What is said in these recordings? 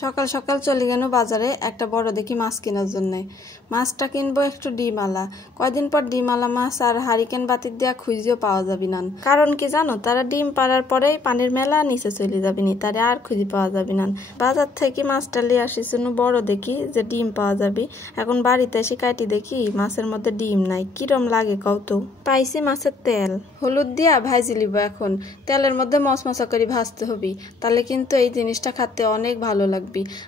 সকাল সকাল চলে গেল বাজারে একটা বড় দেখি মাছ কেনার জন্য। মাছটা কিনবো একটু ডিমালা। কয়দিন পর ডিমালা মাছ আর হারিকেন বাতির দেওয়া খুঁজেও পাওয়া যাবে না। কারণ কি জানো, তারা ডিম পাড়ার পরেই পানির মেলা নিচে চলে যাবে নি, তারা আর খুঁজে পাওয়া যাবে না। বাজার থেকে মাছটা নিয়ে আসিস বড় দেখি যে ডিম পাওয়া যাবে। এখন বাড়িতে এসে কাটি দেখি মাছের মধ্যে ডিম নাই। কিরম লাগে কত। পাইছি মাছের তেল, হলুদ দিয়া ভাজি লিব। এখন তেলের মধ্যে মশমশা করে ভাজতে হবে, তাহলে কিন্তু এই জিনিসটা খেতে অনেক ভালো লাগবে।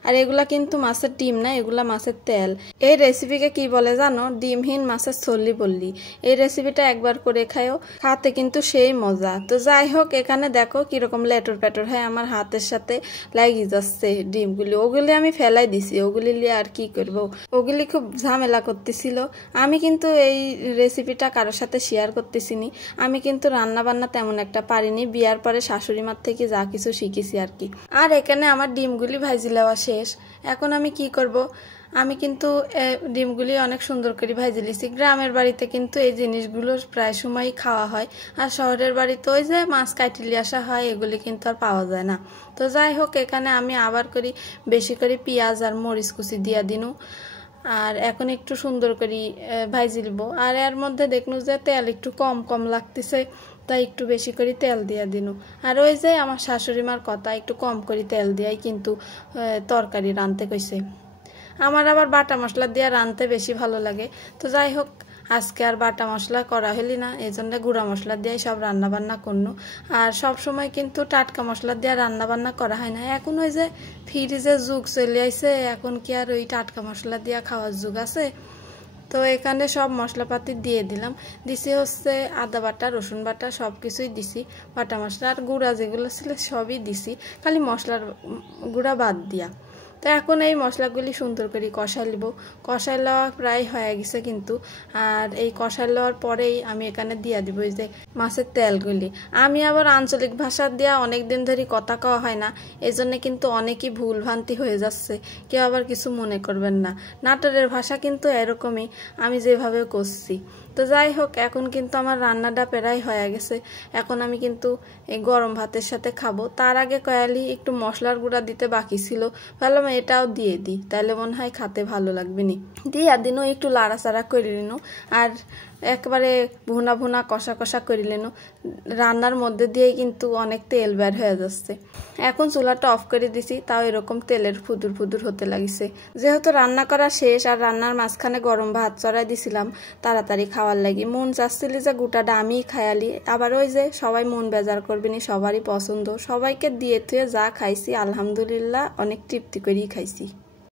আর এগুলা কিন্তু মাছের ডিম না, এগুলা মাছের তেল। এই রেসিপিকে কি বলে জানো? ডিমহীন মাছের ছল্লি বললি। এই রেসিপিটা একবার করে খাও, খাতে কিন্তু সেই মজা। তো যাই হোক, এখানে দেখো কিরকম লেটর পেটর হয় আমার হাতের সাথে লাগি যাচ্ছে ডিমগুলি। ওগুলি আমি ফেলাই দিছি, ওগুলি নিয়ে আর কি করব। ওগুলি খুব ঝামেলা করতেছিল। আমি কিন্তু এই রেসিপিটা কারোর সাথে শেয়ার করতেছি নি। আমি কিন্তু রান্না বান্না তেমন একটা পারিনি, বিয়ার পরে শাশুড়ি মার থেকে যা কিছু শিখেছি আর কি। আর এখানে আমার ডিমগুলি ভাজি লেওয়া শেষ। এখন আমি কি করব, আমি কিন্তু ডিমগুলি অনেক সুন্দর করে ভাজি লিছি। গ্রামের বাড়িতে কিন্তু এই জিনিসগুলো প্রায় সময়ই খাওয়া হয়, আর শহরের বাড়িতে ওই যে মাছ কাটিলে আসা হয়, এগুলি কিন্তু আর পাওয়া যায় না। তো যাই হোক, এখানে আমি আবার করি বেশি করে পেঁয়াজ আর মরিচ কুচি দিয়া দিনু। আর এখন একটু সুন্দর করে ভাজি লিব। আর এর মধ্যে দেখনু যে তেল একটু কম কম লাগতেছে, তাই একটু বেশি করে তেল দিয়া দিনু। আর ওই যে আমার শাশুড়ি মার কথা, একটু কম করে তেল দিয়াই কিন্তু তরকারি রাঁধতে কইছে। আমার আবার বাটা মশলা দিয়ে রাঁধতে বেশি ভালো লাগে। তো যাই হোক, আজকে আর বাটা মশলা করা হলি না, এই জন্য গুঁড়া মশলা দিয়েই সব রান্না বান্না করলো। আর সব সময় কিন্তু টাটকা মশলা দিয়ে রান্না বান্না করা হয় না। এখন ওই যে ফ্রিজের যুগ চলে আইছে, এখন কি আর ওই টাটকা মশলা দিয়ে খাওয়ার যুগ আছে? তো এখানে সব মশলাপাতি দিয়ে দিলাম। দিছি হচ্ছে আদা বাটা, রসুন বাটা, সব কিছুই দিছি। বাটা মশলা আর গুঁড়া যেগুলো ছিল সবই দিছি, খালি মশলার গুঁড়া বাদ দিয়া। তো এখন এই মশলাগুলি সুন্দর করে কষাই লিব। কষাই লওয়া প্রায় হয়ে গেছে কিন্তু। আর এই কষাই লওয়ার পরেই আমি এখানে দিয়া দিব এই যে মাছের তেলগুলি। আমি আবার আঞ্চলিক ভাষা দিয়া অনেকদিন ধরে কথা কওয়া হয় না, এই জন্য কিন্তু অনেকই ভুল ভ্রান্তি হয়ে যাচ্ছে, কেউ আবার কিছু মনে করবেন না। নাটোরের ভাষা কিন্তু এরকমই, আমি যেভাবে করছি। তো যাই হোক, এখন কিন্তু আমার রান্নাটা প্রায় হয়ে গেছে। এখন আমি কিন্তু এই গরম ভাতের সাথে খাবো। তার আগে কয়ালি একটু মশলার গুঁড়া দিতে বাকি ছিল, ভাবলাম এটাও দিয়ে দিই, তাহলে মনে হয় খাতে ভালো লাগবে নি। দিয়ে দিনও একটু লাড়াচাড়া করে নিন। আর একবারে ভুনা ভুনা কষা কষা করে নিন। রান্নার মধ্যে দিয়েই কিন্তু অনেক তেল বের হয়ে যাচ্ছে। এখন চুলাটা অফ করে দিছি, তাও এরকম তেলের ফুদুর ফুদুর হতে লাগিছে। যেহেতু রান্না করা শেষ আর রান্নার মাঝখানে গরম ভাত চড়াই দিছিলাম তাড়াতাড়ি খাওয়ার লাগি, মন চাচ্ছিল যে গোটাটা আমিই খায়ালি। আবার ওই যে সবাই মন বেজার করবেনি, সবারই পছন্দ। সবাইকে দিয়ে থুয়ে যা খাইছি আলহামদুলিল্লাহ অনেক তৃপ্তি করেই খাইছি।